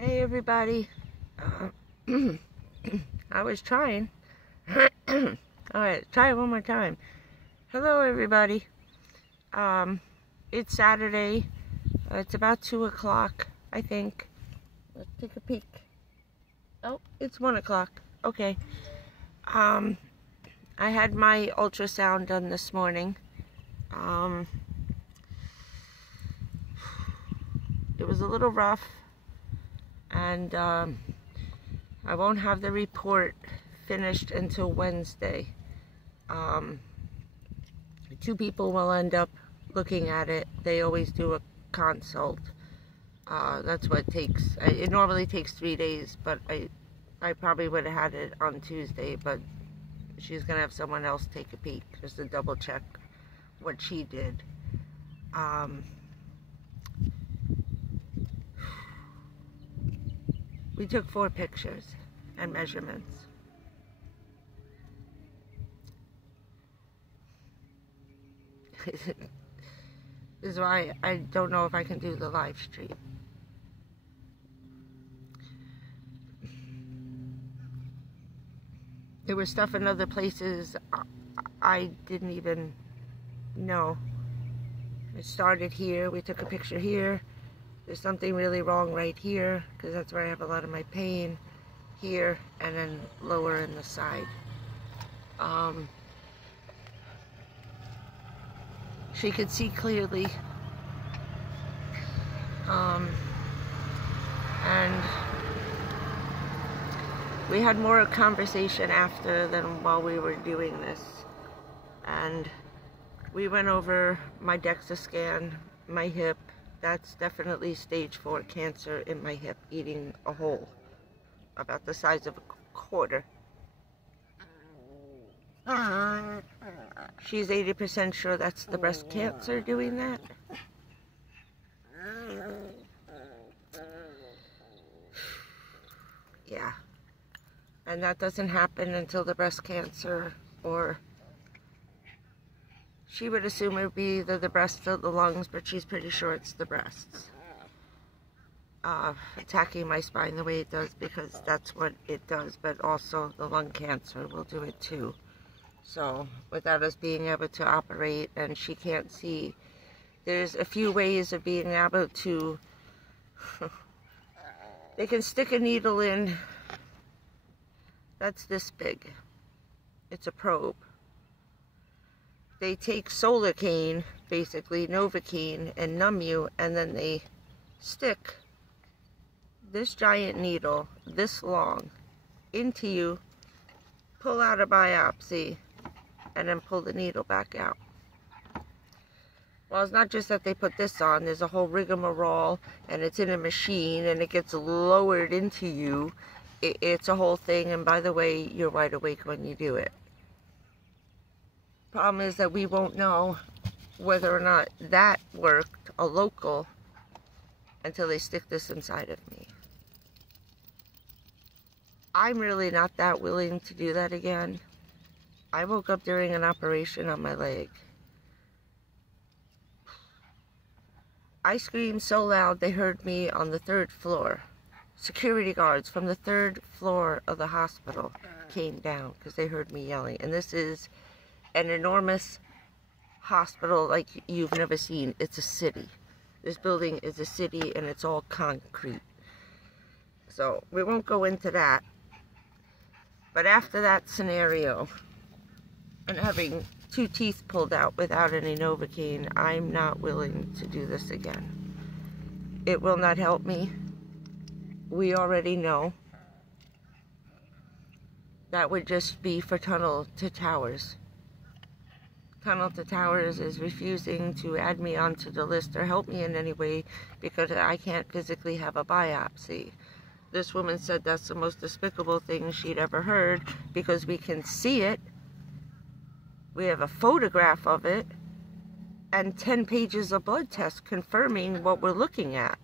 Hey everybody. I was trying. Alright, try it one more time. Hello everybody. It's Saturday. It's about 2 o'clock, I think. Let's take a peek. Oh, it's 1 o'clock. Okay. I had my ultrasound done this morning. It was a little rough. And I won't have the report finished until Wednesday. 2 people will end up looking at it. They always do a consult. That's what it takes. It normally takes 3 days, but I probably would have had it on Tuesday, but she's going to have someone else take a peek just to double check what she did. We took 4 pictures and measurements. This is why I don't know if I can do the live stream. There was stuff in other places I didn't even know. It started here. We took a picture here. There's something really wrong right here, because that's where I have a lot of my pain. Here, and then lower in the side. She could see clearly. And we had more conversation after than while we were doing this. And we went over my DEXA scan, my hip. That's definitely stage 4 cancer in my hip, eating a hole about the size of a quarter. She's 80% sure that's the breast cancer doing that. Yeah. And that doesn't happen until the breast cancer, or she would assume it would be either the breast or the lungs, but she's pretty sure it's the breasts. Attacking my spine the way it does, because that's what it does, but also the lung cancer will do it too. So, without us being able to operate, and she can't see, there's a few ways of being able to, they can stick a needle in, that's this big. It's a probe. They take Solacane, basically, Novocaine, and numb you, and then they stick this giant needle, this long, into you, pull out a biopsy, and then pull the needle back out. Well, it's not just that they put this on, there's a whole rigmarole, and it's in a machine, and it gets lowered into you. It's a whole thing, and by the way, you're wide awake when you do it. Problem is that we won't know whether or not that worked, a local, until they stick this inside of me. I'm really not that willing to do that again. I woke up during an operation on my leg. I screamed so loud they heard me on the 3rd floor. Security guards from the 3rd floor of the hospital came down because they heard me yelling. And this is an enormous hospital like you've never seen. It's a city. This building is a city, and it's all concrete. So we won't go into that. But after that scenario, and having 2 teeth pulled out without any Novocaine, I'm not willing to do this again. It will not help me. We already know. That would just be for Tunnel to Towers. Tunnel to Towers is refusing to add me onto the list or help me in any way because I can't physically have a biopsy. This woman said that's the most despicable thing she'd ever heard, because we can see it. We have a photograph of it and 10 pages of blood tests confirming what we're looking at.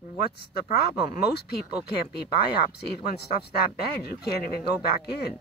What's the problem? Most people can't be biopsied. When stuff's that bad, you can't even go back in.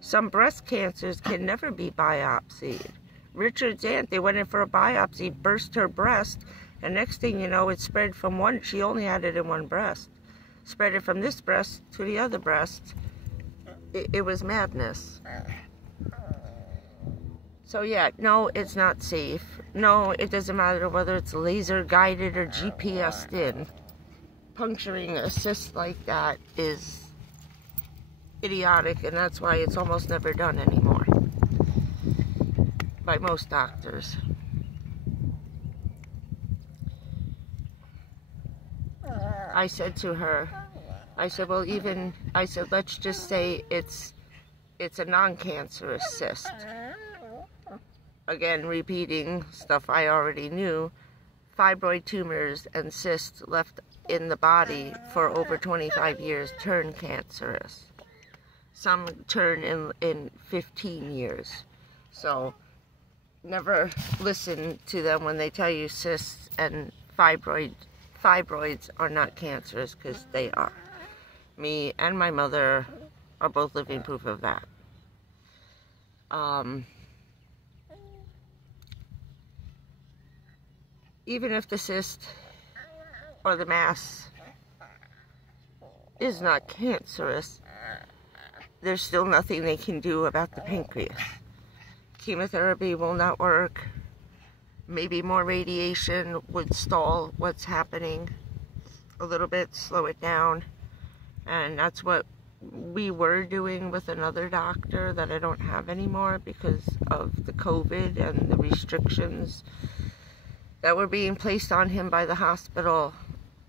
Some breast cancers can never be biopsied. Richard's aunt, they went in for a biopsy, burst her breast, And next thing you know, it spread from one, she only had it in one breast. Spread it from this breast to the other breast. It was madness. So yeah, no, it's not safe. No, it doesn't matter whether it's laser guided or GPS'd in. Puncturing a cyst like that is idiotic, and that's why it's almost never done anymore by most doctors. I said to her, I said, well, let's just say it's a non-cancerous cyst. Again, repeating stuff I already knew. Fibroid tumors and cysts left in the body for over 25 years turn cancerous. Some turn in 15 years. So never listen to them when they tell you cysts and fibroids are not cancerous, because they are. Me and my mother are both living proof of that. Even if the cyst or the mass is not cancerous, there's still nothing they can do about the pancreas. Chemotherapy will not work. Maybe more radiation would stall what's happening a little bit, slow it down. And that's what we were doing with another doctor that I don't have anymore because of the COVID and the restrictions that were being placed on him by the hospital.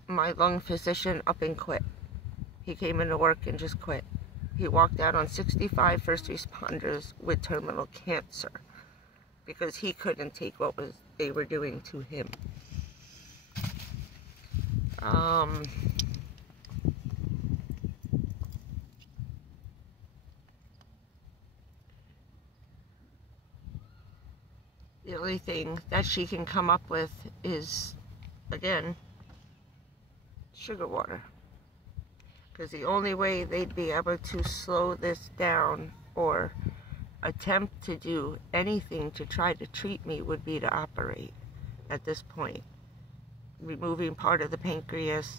My lung physician up and quit. He came into work and just quit. He walked out on 65 first responders with terminal cancer because he couldn't take what they were doing to him. The only thing that she can come up with is, again, sugar water. Because the only way they'd be able to slow this down or attempt to do anything to try to treat me would be to operate at this point. Removing part of the pancreas.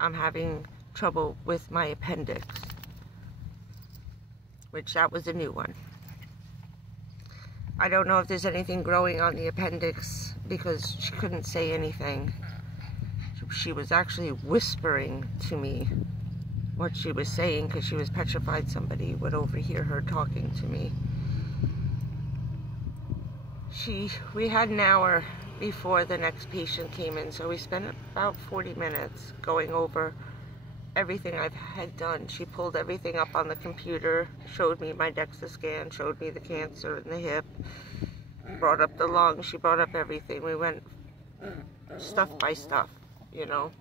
I'm having trouble with my appendix, which that was a new one. I don't know if there's anything growing on the appendix because she couldn't say anything. She was actually whispering to me what she was saying because she was petrified somebody would overhear her talking to me. We had an hour before the next patient came in, so we spent about 40 minutes going over everything I've had done. She pulled everything up on the computer, showed me my DEXA scan, showed me the cancer in the hip, brought up the lung, she brought up everything. We went stuff by stuff, you know.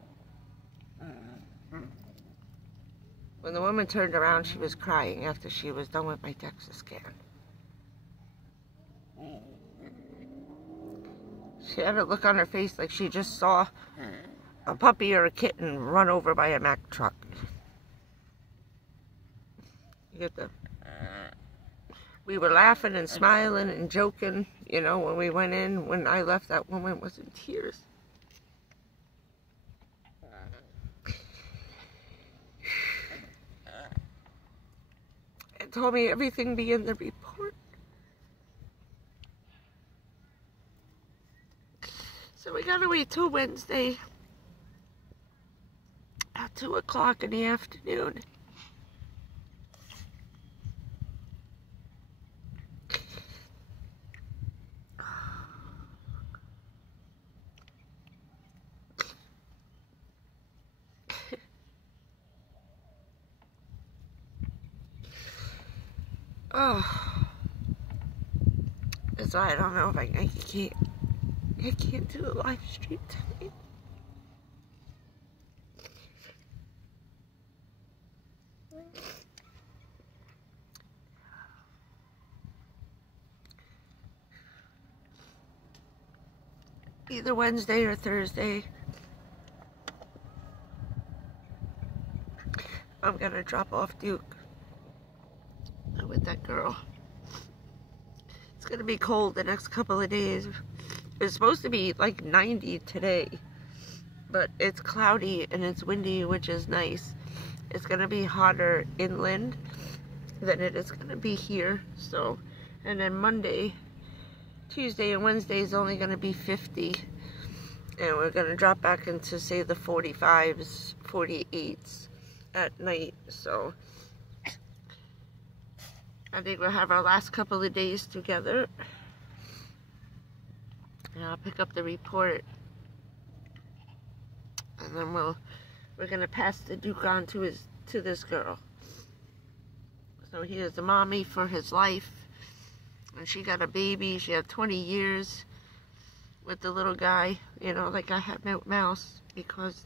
When the woman turned around, she was crying after she was done with my DEXA scan. She had a look on her face like she just saw a puppy or a kitten run over by a Mack truck. You get the... We were laughing and smiling and joking, you know, when we went in. When I left, that woman was in tears. And told me everything be in the report. So we gotta wait till Wednesday at 2 o'clock in the afternoon. Oh, so I don't know if I can't do a live stream tonight. Either Wednesday or Thursday, I'm gonna drop off Duke with that girl. It's gonna be cold the next couple of days. It's supposed to be like 90 today, but it's cloudy and it's windy, which is nice. It's gonna be hotter inland than it is gonna be here. So, and then Monday, Tuesday, and Wednesday is only gonna be 50, and we're gonna drop back into, say, the 45s, 48s at night. So I think we'll have our last couple of days together, and I'll pick up the report, and then we're gonna pass the Duke on to this girl. So he is a mommy for his life, and she got a baby. She had 20 years with the little guy, you know, like I had Mouse, because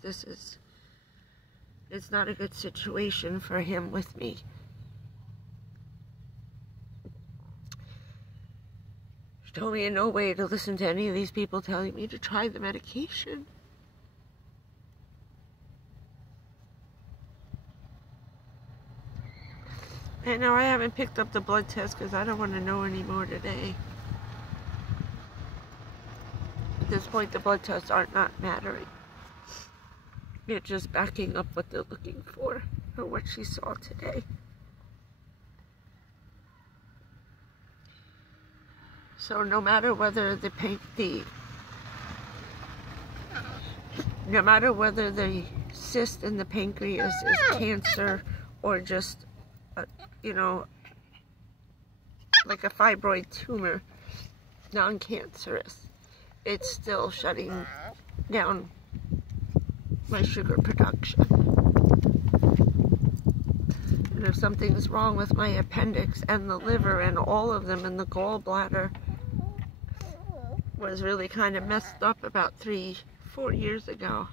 it's not a good situation for him with me. She told me in no way to listen to any of these people telling me to try the medication. And now I haven't picked up the blood test because I don't want to know anymore today. At this point, the blood tests are not mattering. They're just backing up what they're looking for what she saw today. So no matter whether the cyst in the pancreas is cancer or just you know, like a fibroid tumor, non-cancerous, it's still shutting down my sugar production. And if something's wrong with my appendix and the liver and all of them, and the gallbladder was really kind of messed up about 3-4 years ago.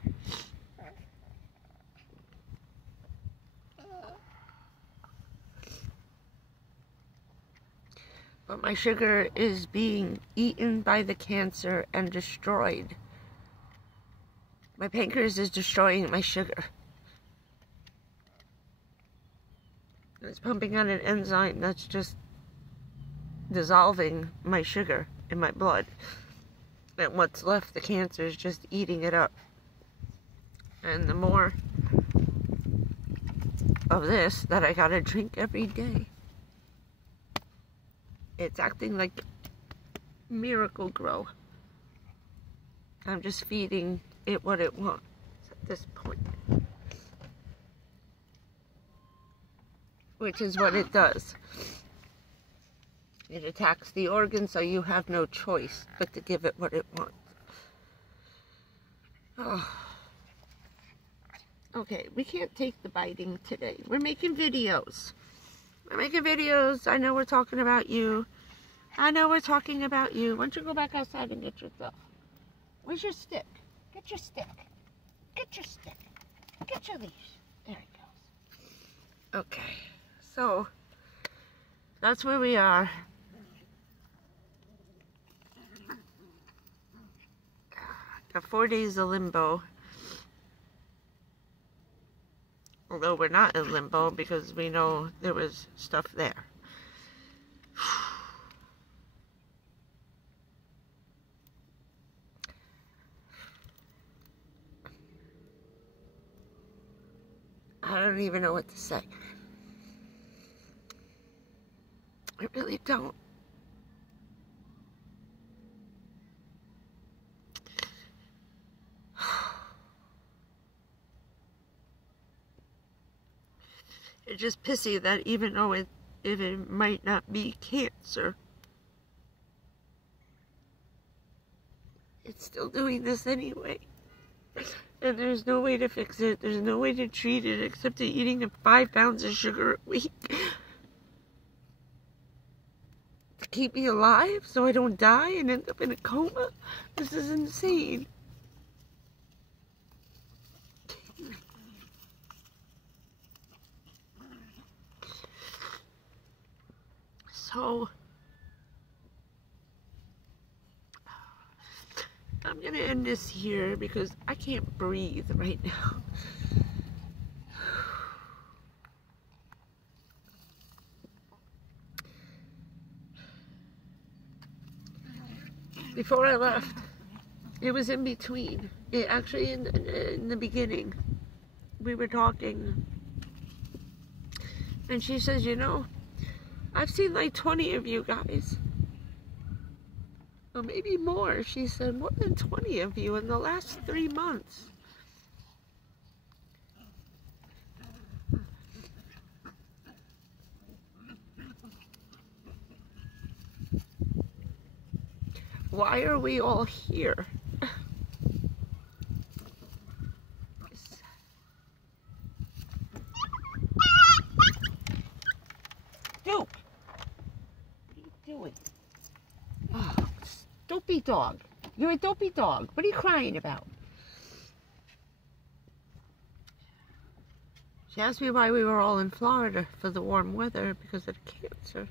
But my sugar is being eaten by the cancer and destroyed. My pancreas is destroying my sugar. It's pumping out an enzyme that's just dissolving my sugar in my blood. And what's left, the cancer is just eating it up. And the more of this that I gotta drink every day, it's acting like Miracle Grow. I'm just feeding it what it wants at this point. Which is what it does. It attacks the organ, so you have no choice but to give it what it wants. Oh. Okay, we can't take the biting today. We're making videos. We're making videos. I know we're talking about you. I know we're talking about you. Why don't you go back outside and get your stuff? Where's your stick? Get your stick. Get your stick. Get your leash. There it goes. Okay. So, that's where we are. Got 4 days of limbo. Although we're not in limbo because we know there was stuff there. I don't even know what to say. I really don't. It's just pissy that even though if it might not be cancer, it's still doing this anyway. And there's no way to fix it. There's no way to treat it except eating 5 pounds of sugar a week. To keep me alive so I don't die and end up in a coma. This is insane. So, I'm going to end this here because I can't breathe right now. Before I left, It was in between. It actually, in the beginning, we were talking, and she says, you know, I've seen like 20 of you guys. Or maybe more. She said, more than 20 of you in the last 3 months. Why are we all here? Duke! What are you doing? Oh, dopey dog. You're a dopey dog. What are you crying about? She asked me why we were all in Florida for the warm weather because of cancer.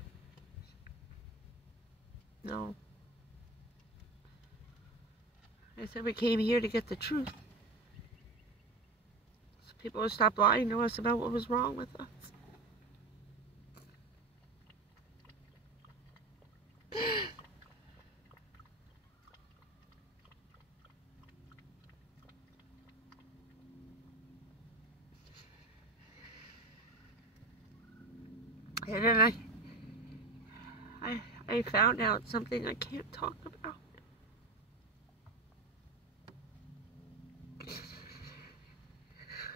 No. I said we came here to get the truth. So people would stop lying to us about what was wrong with us. And then I found out something I can't talk about.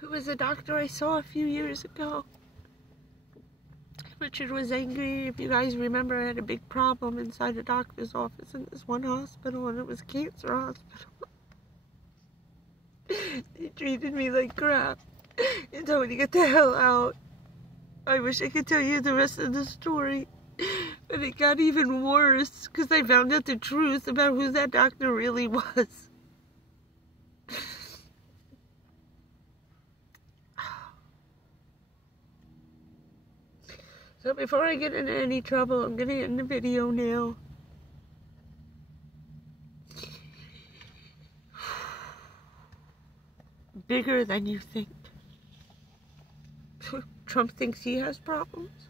It was a doctor I saw a few years ago. Richard was angry. If you guys remember, I had a big problem inside a doctor's office in this one hospital, and it was a cancer hospital. He treated me like crap and told me to get the hell out. I wish I could tell you the rest of the story, but it got even worse because I found out the truth about who that doctor really was. So before I get into any trouble, I'm going to end the video now. Bigger than you think. Trump thinks he has problems?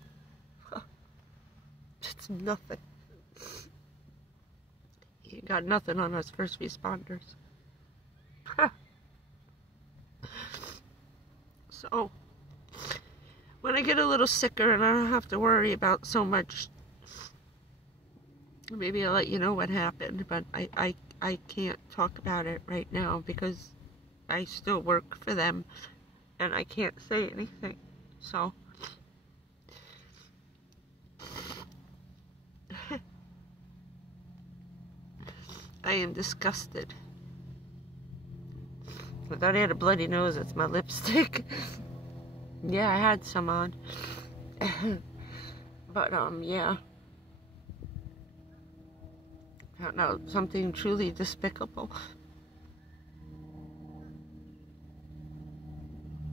It's nothing. He got nothing on us first responders. So, when I get a little sicker and I don't have to worry about so much, maybe I'll let you know what happened, but I can't talk about it right now because I still work for them and I can't say anything. So, I am disgusted. I thought I had a bloody nose. It's my lipstick. Yeah, I had some on. But, yeah. I don't know, something truly despicable.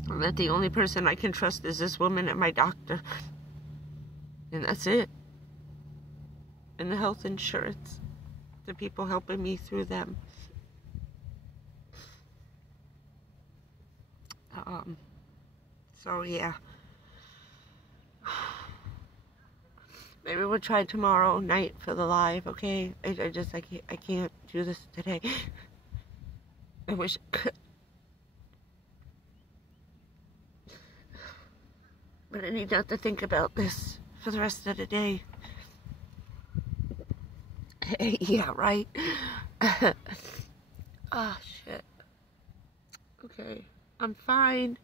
And that the only person I can trust is this woman and my doctor. And that's it. And the health insurance. The people helping me through them. So yeah. Maybe we'll try tomorrow night for the live, okay? I can't do this today. I wish I could. But I need not to think about this for the rest of the day. Yeah, right? Oh, shit. Okay. I'm fine.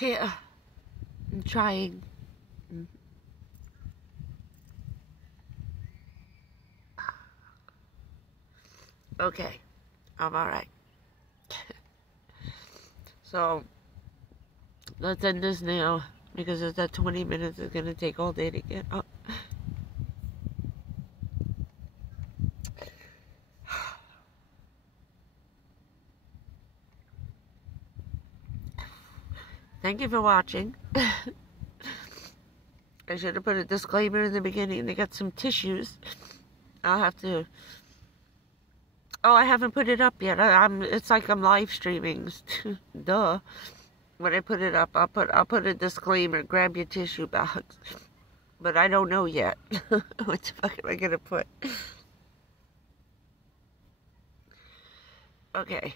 Yeah. I'm trying. Okay. I'm alright. So, let's end this now, because it's that 20 minutes is going to take all day to get up. Thank you for watching. I should have put a disclaimer in the beginning to get some tissues. I'll have to... Oh, I haven't put it up yet. It's like I'm live streaming. Duh. When I put it up, I'll put a disclaimer. Grab your tissue box. But I don't know yet. What the fuck am I gonna put? Okay.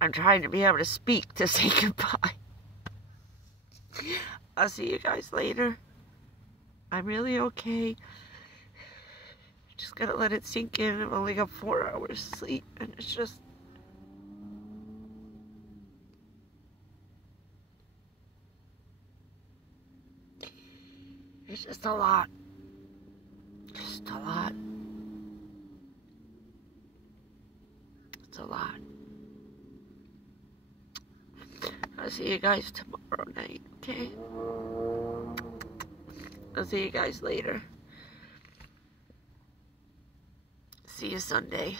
I'm trying to be able to speak to say goodbye. I'll see you guys later. I'm really okay. Just gotta let it sink in. I've only got 4 hours sleep, and it's just... It's just a lot. Just a lot. It's a lot. I'll see you guys tomorrow night, okay? I'll see you guys later. See you Sunday.